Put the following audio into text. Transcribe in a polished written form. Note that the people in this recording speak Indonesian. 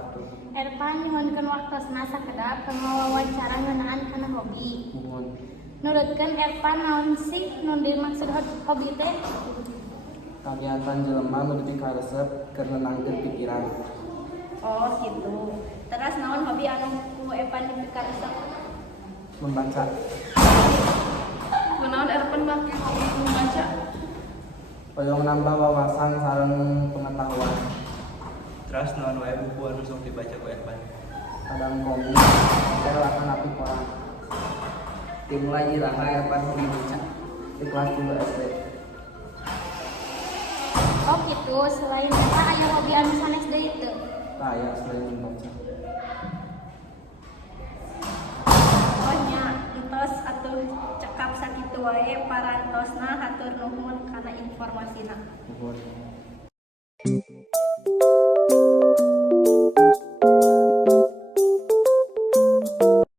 atuh. Erpan nyuhunkeun waktosna sakedap kanggo wawancara ngeunaan kana hobi. Nuhun. Nurutkeun Erpan naon sih nu dimaksud hobi teh? Kagiatan jelema nu dipikaresep keur nenangkeun pikiran. Oh gitu. Terus naon hobi anu ku Erpan dipikaresep? Membaca. Kunaon Erpan make hobi membaca? Hoyong nambah wawasan sareng pengetahuan. Terus naon wae buku anu sok dibaca ku Erpan? Kadang komik, akan api koran. Dimulai iraha Erpan hobi baca. Di kelas 3 SD. Oh gitu. Selain eta aya hobi anu sanes deui teu? Saya selain membaca. Oh nya, entos atuh cekap sakitu wae parantosna hatur nuhun kana informasina. Nuhun.